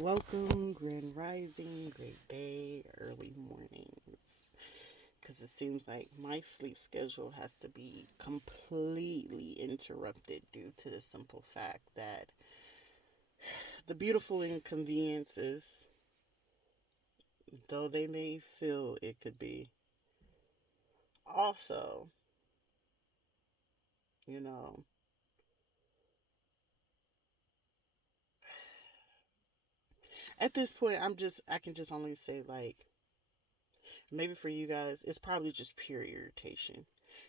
Welcome, Grand Rising, great day, early mornings. Because it seems like my sleep schedule has to be completely interrupted due to the simple fact that the beautiful inconveniences, though they may feel it could be, also, you know, at this point, I can just only say, like, maybe for you guys, it's probably just pure irritation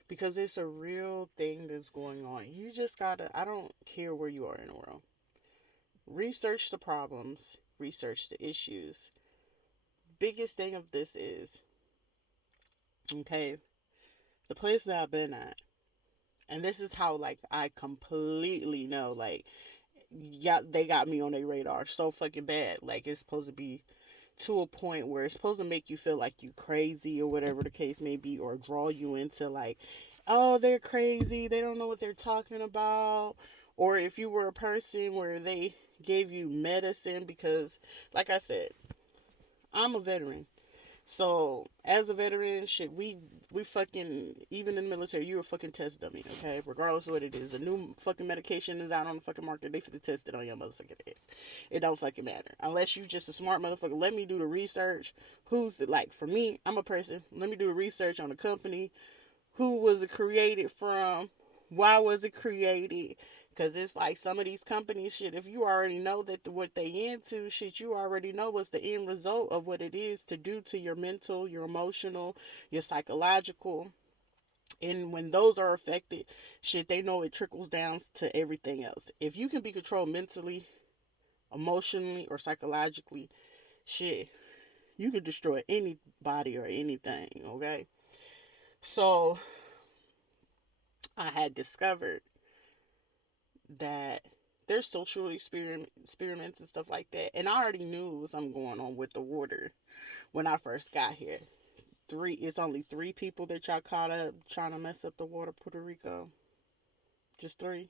because it's a real thing that's going on. You just gotta, I don't care where you are in the world, research the problems, research the issues. Biggest thing of this is, okay, the place that I've been at, and this is how, like, I completely know, like, yeah, they got me on their radar so fucking bad. Like, it's supposed to be to a point where it's supposed to make you feel like you crazy or whatever the case may be, or draw you into like, oh, they're crazy, they don't know what they're talking about. Or if you were a person where they gave you medicine, because like I said, I'm a veteran. So as a veteran, shit, we fucking, even in the military, you're a fucking test dummy, okay? Regardless of what it is, a new fucking medication is out on the fucking market. They finna test it on your motherfucking ass. It don't fucking matter unless you just a smart motherfucker. Let me do the research. Who's the, like, for me? I'm a person. Let me do the research on the company. Who was it created from? Why was it created? Because it's like some of these companies, shit, if you already know that what they into, shit, you already know what's the end result of what it is to do to your mental, your emotional, your psychological. And when those are affected, shit, they know it trickles down to everything else. If you can be controlled mentally, emotionally, or psychologically, shit, you could destroy anybody or anything, okay? So I had discovered that there's social experiments and stuff like that. And I already knew something going on with the water when I first got here. It's only three people that y'all caught up trying to mess up the water, Puerto Rico. Just three.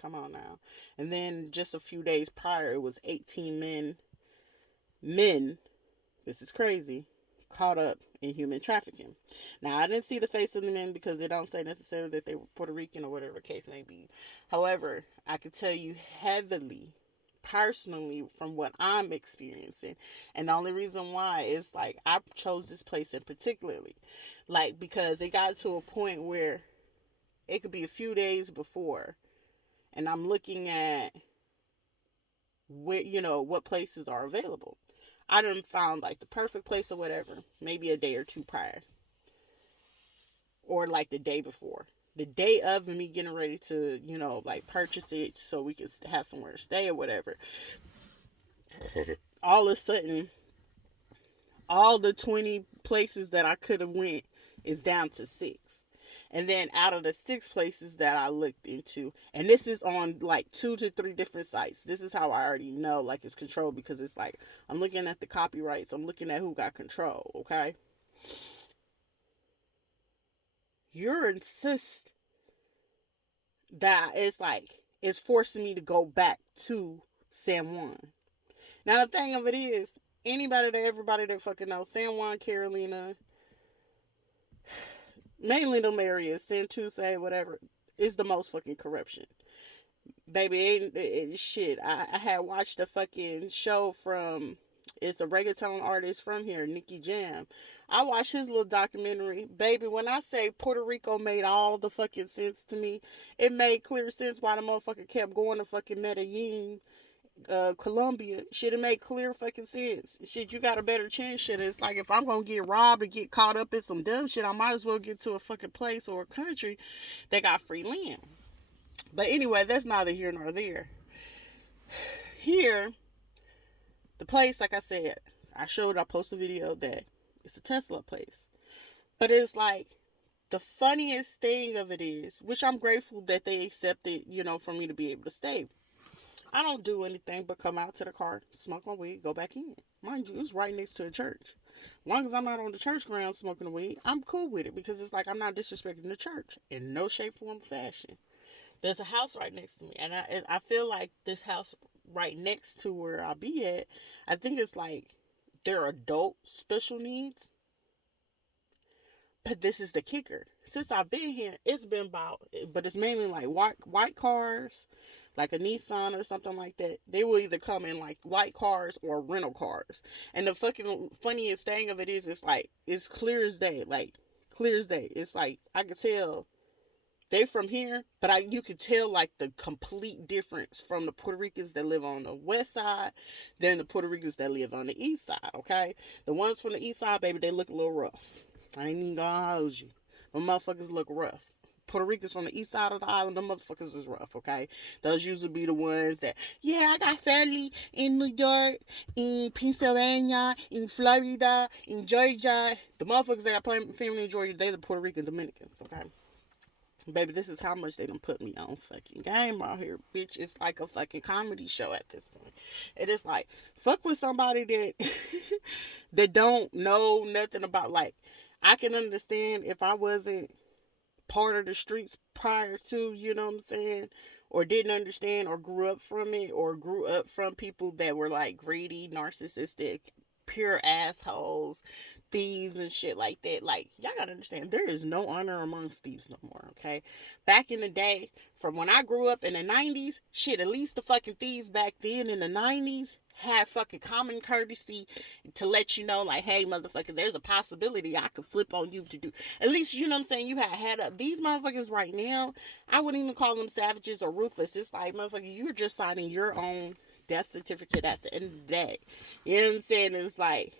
Come on now. And then just a few days prior, it was 18 men, this is crazy, caught up in human trafficking. Now, I didn't see the face of the men because they don't say necessarily that they were Puerto Rican or whatever the case may be. However, I could tell you heavily, personally, from what I'm experiencing, and the only reason why is like I chose this place in particularly, like because it got to a point where it could be a few days before, and I'm looking at where, what places are available. I done found like the perfect place or whatever, maybe a day or two prior, or like the day before, the day of me getting ready to, like purchase it so we could have somewhere to stay or whatever. All of a sudden, all the 20 places that I could have went is down to six. And then out of the six places that I looked into, and this is on like 2 to 3 different sites. This is how I already know like it's controlled, because it's like I'm looking at the copyrights, I'm looking at who got control, okay? You're insist that it's like it's forcing me to go back to San Juan. Now the thing of it is, everybody that fucking knows San Juan, Carolina, mainly them areas, Santurce, whatever, is the most fucking corruption. Baby, shit. I had watched a fucking show from, it's a reggaeton artist from here, Nicky Jam. I watched his little documentary. Baby, when I say Puerto Rico made all the fucking sense to me, it made clear sense why the motherfucker kept going to fucking Medellin, Colombia. Shit, it made clear fucking sense. Shit, you got a better chance. Shit, it's like if I'm gonna get robbed or get caught up in some dumb shit, I might as well get to a fucking place or a country that got free land. But anyway, that's neither here nor there. Here, the place, like I said, I posted a video that it's a Tesla place. But it's like, the funniest thing of it is, which I'm grateful that they accepted, for me to be able to stay. I don't do anything but come out to the car, smoke my weed, go back in. Mind you, it's right next to the church. As long as I'm not on the church ground smoking the weed, I'm cool with it, because it's like I'm not disrespecting the church in no shape, form, or fashion. There's a house right next to me, and I feel like this house right next to where I be at. I think it's like they're adult special needs. But this is the kicker. Since I've been here, it's been about, but it's mainly like white cars, like a Nissan or something like that. They will either come in like white cars or rental cars. And the fucking funniest thing of it is, it's like it's clear as day, like clear as day. It's like I could tell they from here, but you could tell like the complete difference from the Puerto Ricans that live on the west side than the Puerto Ricans that live on the east side. Okay, the ones from the east side, baby, they look a little rough. I ain't even gonna hold you. Them motherfuckers look rough. Puerto Ricans from the east side of the island, them motherfuckers is rough, okay? Those usually be the ones that, yeah, I got family in New York, in Pennsylvania, in Florida, in Georgia. The motherfuckers that got family in Georgia, they the Puerto Rican Dominicans, okay? Baby, this is how much they done put me on fucking game out here, bitch. It's like a fucking comedy show at this point. It is like, fuck with somebody that that don't know nothing about, like, I can understand if I wasn't part of the streets prior to, you know what I'm saying? Or didn't understand or grew up from it or grew up from people that were like greedy, narcissistic, pure assholes, thieves and shit like that. Like, y'all gotta understand, there is no honor amongst thieves no more, okay? Back in the day, from when I grew up in the 90s, shit, at least the fucking thieves back then in the 90s had fucking common courtesy to let you know, like, hey, motherfucker, there's a possibility I could flip on you to do. At least, you know what I'm saying, you had up. These motherfuckers right now, I wouldn't even call them savages or ruthless. It's like, motherfucker, you're just signing your own death certificate at the end of the day. You know what I'm saying? It's like,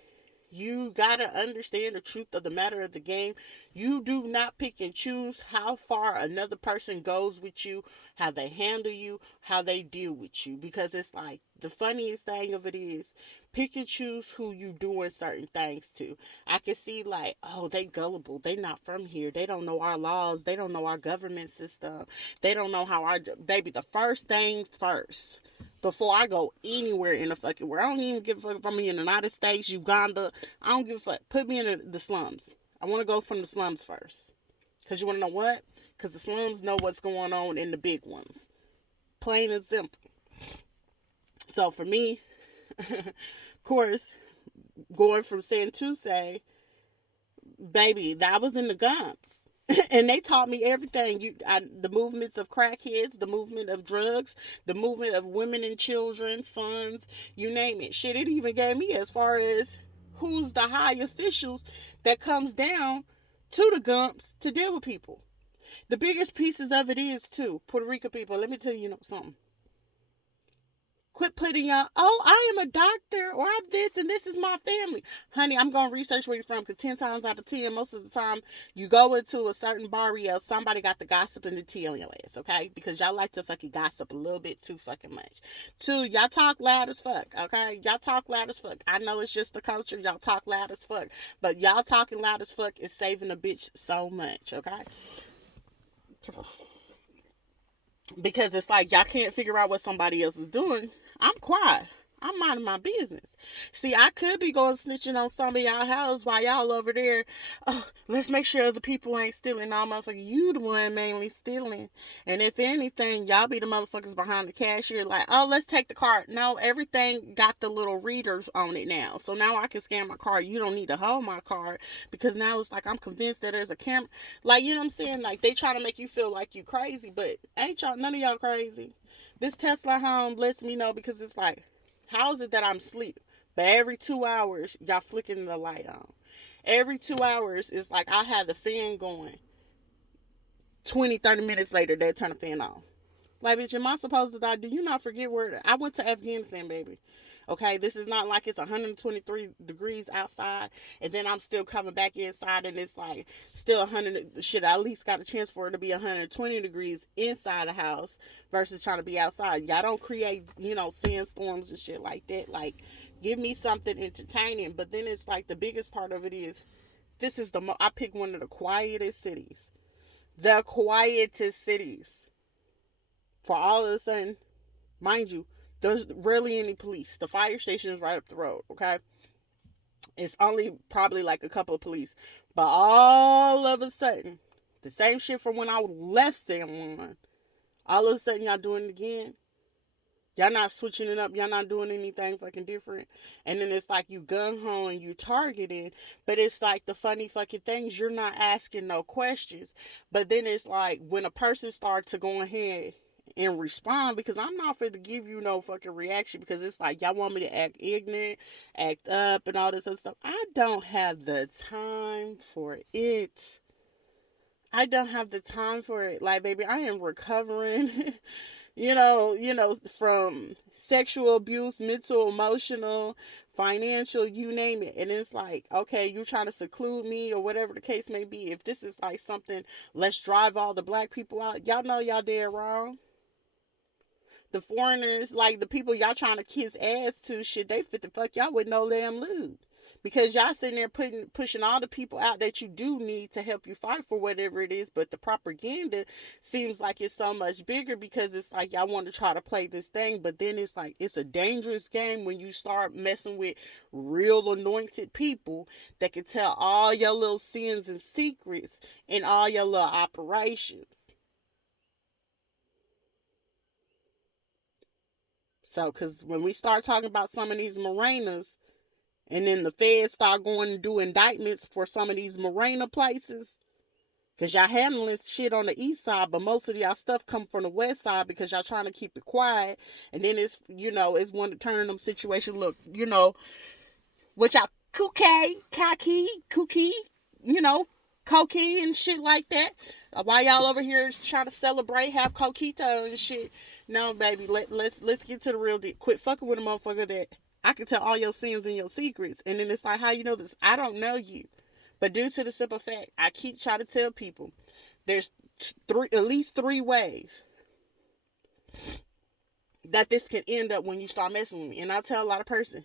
you gotta understand the truth of the matter of the game. You do not pick and choose how far another person goes with you, how they handle you, how they deal with you. Because it's like, the funniest thing of it is, pick and choose who you doing certain things to. I can see like, oh, they gullible. They not from here. They don't know our laws. They don't know our government system. They don't know how our, baby, the first thing first. Before I go anywhere in the fucking world, I don't even give a fuck if I'm in the United States, Uganda. I don't give a fuck. Put me in the slums. I want to go from the slums first. Because you want to know what? Because the slums know what's going on in the big ones. Plain and simple. So for me, of course, going from Santurce, baby, that was in the guns. And they taught me everything. The movements of crackheads, the movement of drugs, the movement of women and children, funds, you name it. Shit, it even gave me as far as who's the high officials that comes down to the Gumps to deal with people. The biggest pieces of it is, too, Puerto Rico people, let me tell you something. Quit putting out, oh, I am a doctor, or I'm this, and this is my family. Honey, I'm going to research where you're from, because 10 times out of 10, most of the time, you go into a certain barrio, somebody got the gossip and the tea on your ass, okay? Because y'all like to fucking gossip a little bit too fucking much. Two, y'all talk loud as fuck, okay? Y'all talk loud as fuck. I know it's just the culture, y'all talk loud as fuck. But y'all talking loud as fuck is saving a bitch so much, okay? Because it's like y'all can't figure out what somebody else is doing. I'm quiet. I'm minding my business. See, I could be going snitching on some of y'all house while y'all over there. Oh, let's make sure the people ain't stealing. No, motherfucker, you the one mainly stealing. And if anything, y'all be the motherfuckers behind the cashier like, oh, let's take the card. No, everything got the little readers on it now. So now I can scan my card. You don't need to hold my card because now it's like I'm convinced that there's a camera. Like, you know what I'm saying? Like, they try to make you feel like you crazy, but ain't y'all, none of y'all crazy. This Tesla home lets me know because it's like, how is it that I'm asleep? But every 2 hours, y'all flicking the light on. Every 2 hours, it's like I had the fan going. 20, 30 minutes later, they turn the fan on. Like, bitch, am I supposed to die? Do you not forget where I went to Afghanistan, baby? Okay, this is not like it's 123 degrees outside and then I'm still coming back inside and it's like still 100. Shit, I at least got a chance for it to be 120 degrees inside the house versus trying to be outside. Y'all don't create, sandstorms and shit like that. Like, give me something entertaining. But then it's like the biggest part of it is this is I picked one of the quietest cities. The quietest cities. For all of a sudden, mind you, there's rarely any police. The fire station is right up the road, okay? It's only probably like a couple of police. But all of a sudden, the same shit from when I left San Juan, all of a sudden y'all doing it again. Y'all not switching it up. Y'all not doing anything fucking different. And then it's like you gun ho and you targeting. But it's like the funny fucking things, you're not asking no questions. But then it's like when a person starts to go ahead and respond, because I'm not fit to give you no fucking reaction, because it's like y'all want me to act ignorant, act up and all this other stuff. I don't have the time for it. I don't have the time for it. Like, baby, I am recovering, from sexual abuse, mental, emotional, financial, you name it. And it's like, okay, you trying to seclude me or whatever the case may be. If this is like something, let's drive all the black people out. Y'all know y'all dead wrong. The foreigners, like the people y'all trying to kiss ass to, shit, they fit the fuck y'all with no damn lube. Because y'all sitting there pushing all the people out that you do need to help you fight for whatever it is, but the propaganda seems like it's so much bigger, because it's like y'all want to try to play this thing, but then it's like it's a dangerous game when you start messing with real anointed people that can tell all your little sins and secrets and all your little operations. So, because when we start talking about some of these Morenas, and then the feds start going to do indictments for some of these Morena places, because y'all handling shit on the east side, but most of y'all stuff come from the west side because y'all trying to keep it quiet. And then it's one to turn them situation, look, which y'all kooky, you know, coquille and shit like that. While y'all over here trying to celebrate, have coquito and shit. No, baby, let's get to the real deal. Quit fucking with a motherfucker that I can tell all your sins and your secrets. And then it's like, how you know this? I don't know you. But due to the simple fact, I keep trying to tell people, there's at least three ways that this can end up when you start messing with me. And I tell a lot of person,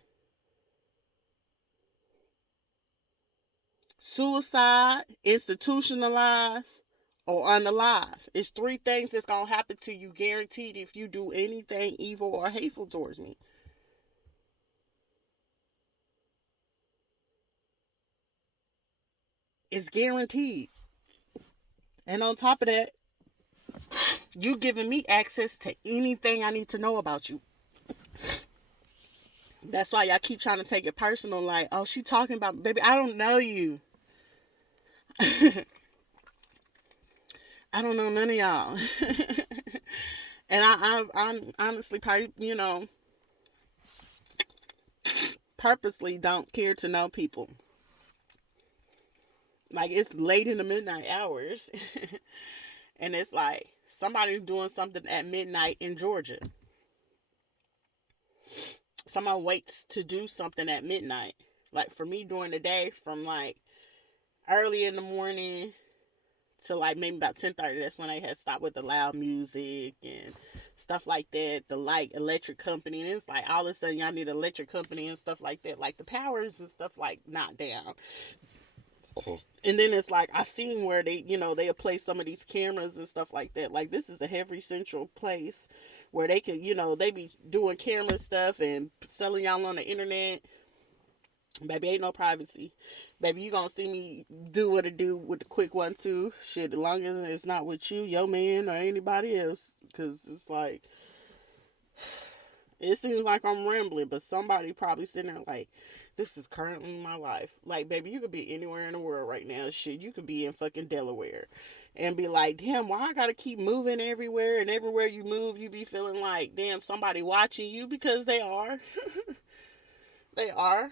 suicide, institutionalized, or unalive. It's three things that's gonna happen to you, guaranteed, if you do anything evil or hateful towards me. It's guaranteed. And on top of that, you giving me access to anything I need to know about you. That's why y'all keep trying to take it personal, like, oh, she talking about, baby, I don't know you. I don't know none of y'all. And I'm honestly probably, purposely don't care to know people. Like, it's late in the midnight hours. And it's like somebody's doing something at midnight in Georgia. Someone waits to do something at midnight. Like, for me during the day, from like early in the morning to like maybe about 10:30, that's when they had stopped with the loud music and stuff like that. The light electric company, and it's like all of a sudden y'all need an electric company and stuff like that. Like the powers and stuff like knocked down. And then it's like I seen where they'll play some of these cameras and stuff like that. Like, this is a heavy central place where they can, they be doing camera stuff and selling y'all on the internet. Baby, ain't no privacy. Baby, you gonna see me do what I do with the quick one too. Shit, as long as it's not with you, your man, or anybody else. Cause it's like, it seems like I'm rambling, but somebody probably sitting there like, this is currently my life. Like, baby, you could be anywhere in the world right now. Shit, you could be in fucking Delaware. And be like, damn, why I gotta keep moving everywhere? And everywhere you move, you be feeling like, damn, somebody watching you, because they are. They are.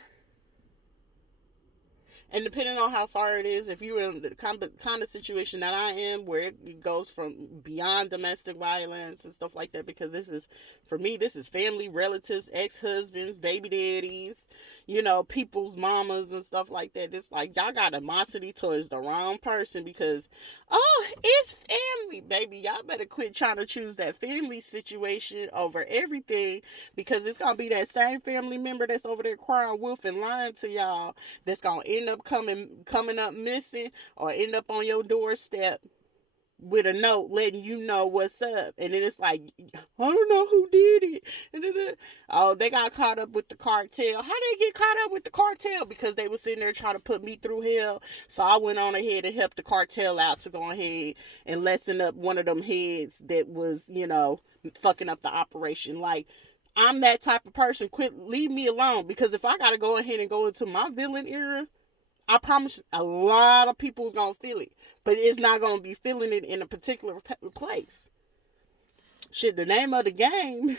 And depending on how far it is, if you're in the kind of situation that I am, where it goes from beyond domestic violence and stuff like that, because for me, this is family, relatives, ex-husbands, baby daddies, people's mamas and stuff like that. It's like, y'all got animosity towards the wrong person, because, oh, it's family, baby. Y'all better quit trying to choose that family situation over everything, because it's going to be that same family member that's over there crying wolf and lying to y'all that's gonna end up coming up missing, or end up on your doorstep with a note letting you know what's up. And then it's like, I don't know who did it. Oh, they got caught up with the cartel. How did they get caught up with the cartel? Because they were sitting there trying to put me through hell. So I went on ahead and helped the cartel out to go ahead and lessen up one of them heads that was, fucking up the operation. Like, I'm that type of person. Quit, leave me alone. Because if I gotta go ahead and go into my villain era, I promise you, a lot of people's gonna feel it, but it's not gonna be feeling it in a particular place. Shit, the name of the game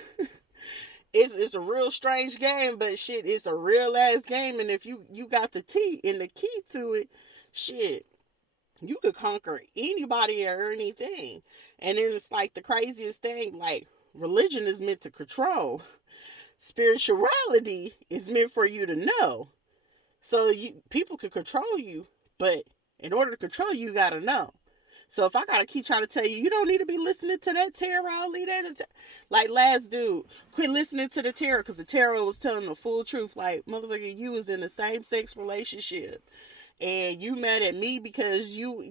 it's a real strange game, but shit, it's a real ass game, and if you got the T and the key to it, shit, you could conquer anybody or anything. And then it's like the craziest thing, like religion is meant to control. Spirituality is meant for you to know. So people can control you, but in order to control you, you gotta know. So if I gotta keep trying to tell you, you don't need to be listening to that tarot, leave that. Like last dude, quit listening to the tarot because the tarot was telling the full truth. Like motherfucker, you was in the same sex relationship, and you mad at me because your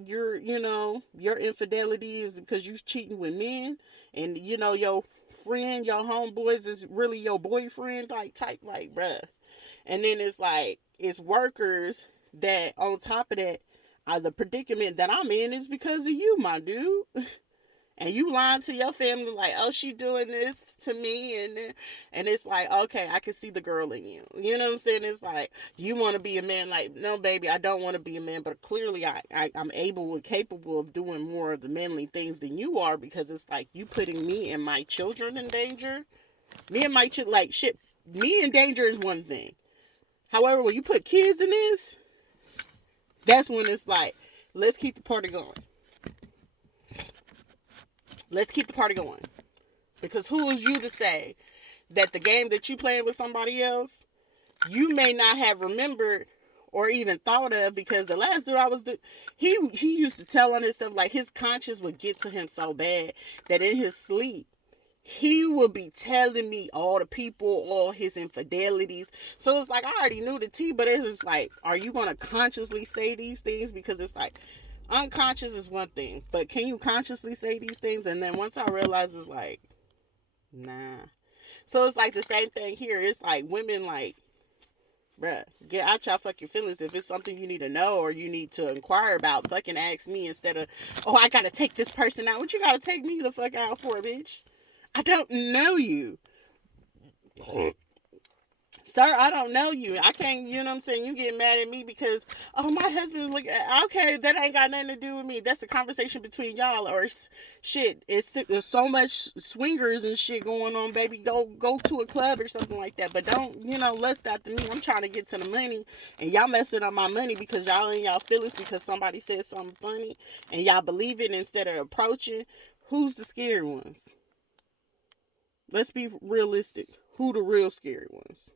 infidelity is because you cheating with men, and your friend, your homeboys is really your boyfriend, like type, like bruh. And then it's like it's workers that on top of that, the predicament that I'm in is because of you, my dude. And you lying to your family like, oh, she doing this to me, and it's like, okay, I can see the girl in you. You know what I'm saying? It's like you want to be a man. Like, no, baby, I don't want to be a man, but clearly I'm able and capable of doing more of the manly things than you are, because it's like you putting me and my children in danger. Me and my like shit. Me in danger is one thing. However, when you put kids in this, that's when it's like, let's keep the party going. Let's keep the party going. Because who is you to say that the game that you playing with somebody else, you may not have remembered or even thought of, because the last dude I was doing, he used to tell on his stuff, like his conscience would get to him so bad that in his sleep, he would be telling me all the people, all his infidelities. So it's like, I already knew the tea, but it's just like, are you going to consciously say these things? Because it's like, unconscious is one thing, but can you consciously say these things? And then once I realized, it's like, nah. So it's like the same thing here. It's like women like, bruh, get out y'all fucking feelings. If it's something you need to know or you need to inquire about, fucking ask me instead of, oh, I gotta take this person out. What you gotta take me the fuck out for, bitch? I don't know you. Sir, I don't know you. I can't, you know what I'm saying? You get mad at me because, oh, my husband, look, okay, that ain't got nothing to do with me. That's a conversation between y'all, or shit. There's so much swingers and shit going on, baby. Go to a club or something like that. But don't, lust after me. I'm trying to get to the money, and y'all messing up my money because y'all in y'all feelings because somebody said something funny, and y'all believe it instead of approaching. Who's the scary ones? Let's be realistic. Who the real scary ones?